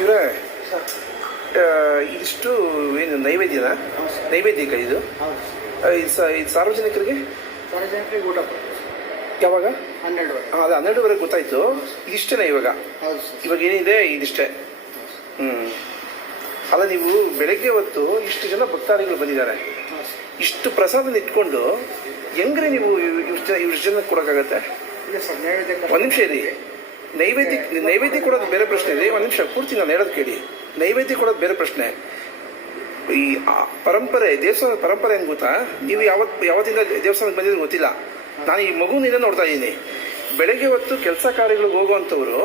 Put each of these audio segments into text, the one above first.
ಇವರೇ ಇದಿಷ್ಟು ಏನು ನೈವೇದ್ಯನಾ? ನೈವೇದ್ಯಕ ಇದು? ಇದು ಸಾರ್ವಜನಿಕರಿಗೆ ಊಟ ಯಾವಾಗ? 12. ಅದು 12ವರೆಗೆ ಗೊತ್ತಾಯ್ತು. ಇದಿಷ್ಟೇನಾ ಇವಾಗ? ಇವಾಗ ಏನಿದೆ ಇದಿಷ್ಟೇ. ಅಲ್ಲ, ನೀವು ಬೆಳಗ್ಗೆ ಹೊತ್ತು ಇಷ್ಟು ಜನ ಭಕ್ತಾದಿಗಳು ಬಂದಿದ್ದಾರೆ, ಇಷ್ಟು ಪ್ರಸಾದನ ಇಟ್ಕೊಂಡು ಹೆಂಗ್ರಿ ನೀವು ಇಷ್ಟು ಜನ ಕೊಡೋಕ್ಕಾಗತ್ತೆ? ಒಂದು ನಿಮಿಷ ಇರಿ. ನೈವೇದ್ಯ ಕೊಡೋದು ಬೇರೆ ಪ್ರಶ್ನೆ ಇದೆ. ಒಂದು ನಿಮಿಷ ಪೂರ್ತಿ ನಾನು ಹೇಳೋದು ಕೇಳಿ. ನೈವೇದ್ಯ ಕೊಡೋದು ಬೇರೆ ಪ್ರಶ್ನೆ. ಈ ಪರಂಪರೆ, ದೇವಸ್ಥಾನದ ಪರಂಪರೆ ಏನು ಗೊತ್ತಾ? ನೀವು ಯಾವತ್ತಿಂದ ದೇವಸ್ಥಾನಕ್ಕೆ ಬಂದಿದ್ದು ಗೊತ್ತಿಲ್ಲ. ನಾನು ಈ ಮಗುವಿನಿಂದ ನೋಡ್ತಾ ಇದ್ದೀನಿ. ಬೆಳಗ್ಗೆ ಹೊತ್ತು ಕೆಲಸ ಕಾರ್ಯಗಳಿಗೆ ಹೋಗುವಂಥವ್ರು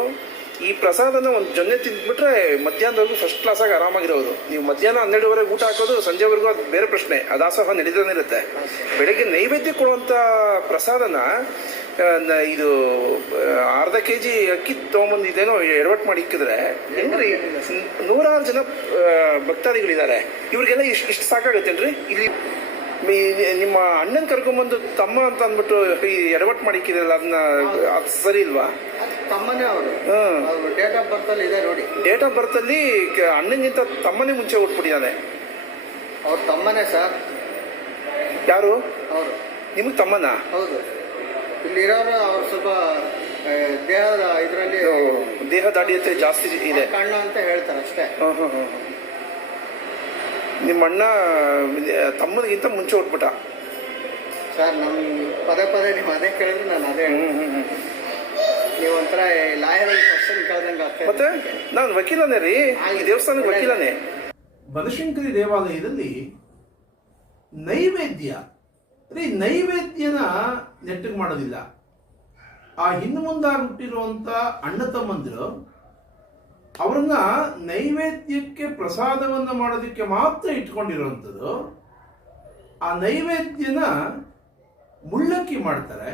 ಈ ಪ್ರಸಾದನ ಒಂದು ಜೊನ್ನೆ ತಿಂದ್ಬಿಟ್ರೆ ಮಧ್ಯಾಹ್ನದವರೆಗೂ ಫಸ್ಟ್ ಕ್ಲಾಸಾಗಿ ಆರಾಮಾಗಿರೋರು. ನೀವು ಮಧ್ಯಾಹ್ನ 12ವರೆಗೆ ಊಟ ಹಾಕೋದು, ಸಂಜೆವರೆಗೂ ಅದು ಬೇರೆ ಪ್ರಶ್ನೆ. ದಾಸೋಹ ನಡೀತಾನೆ ಇರುತ್ತೆ. ಬೆಳಗ್ಗೆ ನೈವೇದ್ಯ ಕೊಡುವಂಥ ಪ್ರಸಾದನ ಇದು ಅರ್ಧ kg ಅಕ್ಕಿ ತೊಗೊಂಬಂದು ಇದೇನೋ ಎಡವಟ್ಟು ಮಾಡಿ ಇಕ್ಕಿದ್ರೆ ಹೆಂಗ್ರಿ? 100 ಜನ ಭಕ್ತಾದಿಗಳಿದ್ದಾರೆ, ಇವ್ರಿಗೆಲ್ಲ ಇಷ್ಟು ಸಾಕಾಗತ್ತೇನ್ರಿ? ಇಲ್ಲಿ ನಿಮ್ಮ ಅಣ್ಣನ ಕರ್ಕೊಂಬಂದು ತಮ್ಮ ಅಂತ ಅಂದ್ಬಿಟ್ಟು ಈ ಎಡವಟ್ಟು ಮಾಡಿ ಇಕ್ಕಿದ್ರಲ್ಲ, ಅದು ಸರಿ ಇಲ್ವಾ? ತಮ್ಮನೇ ಅವರು. ಡೇಟ್ ಆಫ್ ಬರ್ತ್ ಅಲ್ಲಿ ಇದೆ ನೋಡಿ. ಡೇಟ್ ಆಫ್ ಬರ್ತ್ ಅಲ್ಲಿ ಅಣ್ಣನಿಗಿಂತ ತಮ್ಮನೇ ಮುಂಚೆ ಹುಟ್ಬಿಟ್ಟಿದ್ದಾನೆ. ಅವ್ರ ತಮ್ಮನೇ ಸರ್. ಯಾರು? ಅವರು. ನಿಮಗೆ ತಮ್ಮನ? ಹೌದು. ಇಲ್ಲಿರೋರು ಅವ್ರು ಸ್ವಲ್ಪ ದೇಹದ ಇದರಲ್ಲಿ ದೇಹ ದಾಢ್ಯತೆ ಜಾಸ್ತಿ ಇದೆ, ಕಣ್ಣ ಅಂತ ಹೇಳ್ತಾರೆ ಅಷ್ಟೇ. ನಿಮ್ಮ ಅಣ್ಣ ತಮ್ಮನಿಗಿಂತ ಮುಂಚೆ ಹುಟ್ಬಿಟ್ಟ ಸರ್. ಪದೇ ಪದೇ ನೀವು ಅದೇ ಕೇಳಿದ್ರೆ ನಾನು ಅದೇ ನೀವು ಒಂಥರ ಲಾಯರ್ ಕ್ವಶನ್ ಕೇಳ್ದಂಗೆ ಆಗ್ತದೆ. ಮತ್ತೆ ನಾನು ವಕೀಲನೇ ರೀ, ಈ ದೇವಸ್ಥಾನಕ್ಕೆ ವಕೀಲನೇ. ಬನಶಂಕರಿ ದೇವಾಲಯದಲ್ಲಿ ನೈವೇದ್ಯನ ನೆಟ್ಟಿಗೆ ಮಾಡೋದಿಲ್ಲ. ಆ ಹಿಂದೆ ಮುಂದಾಗಿ ಹುಟ್ಟಿರುವಂತ ಅಣ್ಣ ತಮ್ಮಂದಿರು ಅವ್ರನ್ನ ನೈವೇದ್ಯಕ್ಕೆ ಪ್ರಸಾದವನ್ನ ಮಾಡೋದಕ್ಕೆ ಮಾತ್ರ ಇಟ್ಕೊಂಡಿರುವಂಥದ್ದು. ಆ ನೈವೇದ್ಯನ ಮುಳ್ಳಕ್ಕಿ ಮಾಡ್ತಾರೆ.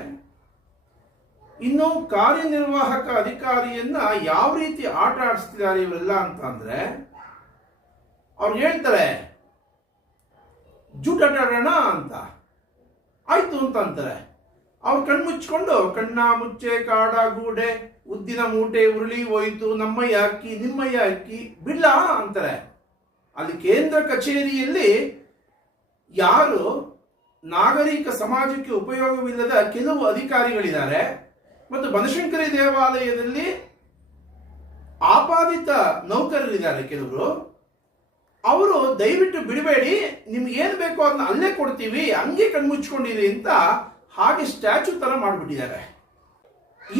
ಇನ್ನು ಕಾರ್ಯನಿರ್ವಾಹಕ ಅಧಿಕಾರಿಯನ್ನ ಯಾವ ರೀತಿ ಆಟ ಆಡಿಸ್ತಿದ್ದಾರೆ ಇವರೆಲ್ಲ ಅಂತ ಅಂದ್ರೆ, ಅವ್ರು ಹೇಳ್ತಾರೆ ಜೂಟಾಟ ಆಡೋಣ ಅಂತ. ಆಯ್ತು ಅಂತ ಅಂತಾರೆ. ಅವ್ರು ಕಣ್ಮುಚ್ಕೊಂಡು ಕಣ್ಣ ಮುಚ್ಚೆ ಕಾಡ ಗೂಡೆ ಉದ್ದಿನ ಮೂಟೆ ಉರುಳಿ ಹೋಯ್ತು, ನಮ್ಮಯ್ಯ ಅಕ್ಕಿ ನಿಮ್ಮಯ್ಯ ಅಕ್ಕಿ ಬಿಡ್ಲಾ ಅಂತಾರೆ. ಅಲ್ಲಿ ಕೇಂದ್ರ ಕಚೇರಿಯಲ್ಲಿ ಯಾರು ನಾಗರಿಕ ಸಮಾಜಕ್ಕೆ ಉಪಯೋಗವಿಲ್ಲದ ಕೆಲವು ಅಧಿಕಾರಿಗಳಿದ್ದಾರೆ ಮತ್ತು ಬನಶಂಕರಿ ದೇವಾಲಯದಲ್ಲಿ ಆಪಾದಿತ ನೌಕರರಿದ್ದಾರೆ ಕೆಲವರು. ಅವರು ದಯವಿಟ್ಟು ಬಿಡಬೇಡಿ, ನಿಮ್ಗೆ ಏನ್ ಬೇಕೋ ಅದನ್ನ ಅಲ್ಲೇ ಕೊಡ್ತೀವಿ, ಹಂಗೆ ಕಣ್ಮುಚ್ಕೊಂಡಿರಿ ಅಂತ ಹಾಗೆ ಸ್ಟ್ಯಾಚು ತರ ಮಾಡಿಬಿಟ್ಟಿದ್ದಾರೆ.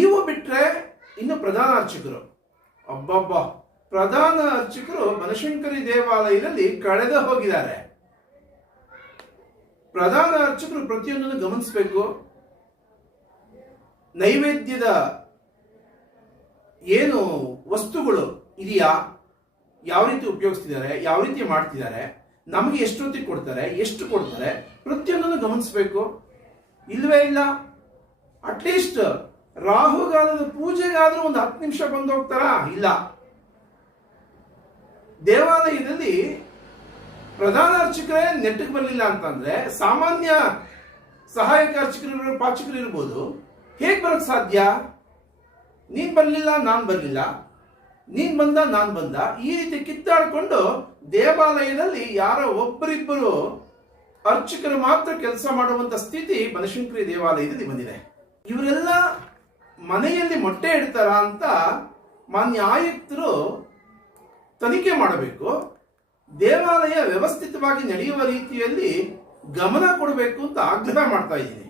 ಇವು ಬಿಟ್ರೆ ಇನ್ನು ಪ್ರಧಾನ ಅರ್ಚಕರು, ಪ್ರಧಾನ ಅರ್ಚಕರು ಬನಶಂಕರಿ ದೇವಾಲಯದಲ್ಲಿ ಕಳೆದು ಹೋಗಿದ್ದಾರೆ. ಪ್ರಧಾನ ಅರ್ಚಕರು ಪ್ರತಿಯೊಂದನ್ನು ಗಮನಿಸಬೇಕು. ನೈವೇದ್ಯದ ಏನು ವಸ್ತುಗಳು ಇದೆಯಾ, ಯಾವ ರೀತಿ ಉಪಯೋಗಿಸ್ತಿದ್ದಾರೆ, ಯಾವ ರೀತಿ ಮಾಡ್ತಿದ್ದಾರೆ, ನಮಗೆ ಎಷ್ಟೊತ್ತಿಗೆ ಕೊಡ್ತಾರೆ, ಎಷ್ಟು ಕೊಡ್ತಾರೆ, ಪ್ರತಿಯೊಂದನ್ನು ಗಮನಿಸಬೇಕು. ಇಲ್ವೇ ಇಲ್ಲ. ಅಟ್ಲೀಸ್ಟ್ ರಾಹುಗಾಲದ ಪೂಜೆಗಾದ್ರೂ ಒಂದು 10 ನಿಮಿಷ ಬಂದು ಹೋಗ್ತಾರಾ? ಇಲ್ಲ. ದೇವಾಲಯದಲ್ಲಿ ಪ್ರಧಾನ ಅರ್ಚಕರೇ ನೆಟ್ಟಿಗೆ ಬರಲಿಲ್ಲ ಅಂತಂದ್ರೆ ಸಾಮಾನ್ಯ ಸಹಾಯಕ ಅರ್ಚಕರು ಪಾಚಕರು ಇರ್ಬೋದು. ಹೇಗೆ ಬರೋಕ್ ಸಾಧ್ಯ? ನೀನ್ ಬರ್ಲಿಲ್ಲ, ನಾನ್ ಬರ್ಲಿಲ್ಲ, ನೀನ್ ಬಂದ, ನಾನ್ ಬಂದ, ಈ ರೀತಿ ಕಿತ್ತಾಡ್ಕೊಂಡು ದೇವಾಲಯದಲ್ಲಿ ಯಾರೋ ಒಬ್ಬರಿಬ್ಬರು ಅರ್ಚಕರು ಮಾತ್ರ ಕೆಲಸ ಮಾಡುವಂತ ಸ್ಥಿತಿ ಬನಶಂಕರಿ ದೇವಾಲಯದಲ್ಲಿ ಬಂದಿದೆ. ಇವರೆಲ್ಲ ಮನೆಯಲ್ಲಿ ಮೊಟ್ಟೆ ಇಡ್ತಾರ ಅಂತ ಮಾನ್ಯ ಆಯುಕ್ತರು ತನಿಖೆ ಮಾಡಬೇಕು. ದೇವಾಲಯ ವ್ಯವಸ್ಥಿತವಾಗಿ ನಡೆಯುವ ರೀತಿಯಲ್ಲಿ ಗಮನ ಕೊಡಬೇಕು ಅಂತ ಆಗ್ರಹ ಮಾಡ್ತಾ ಇದ್ದೀನಿ.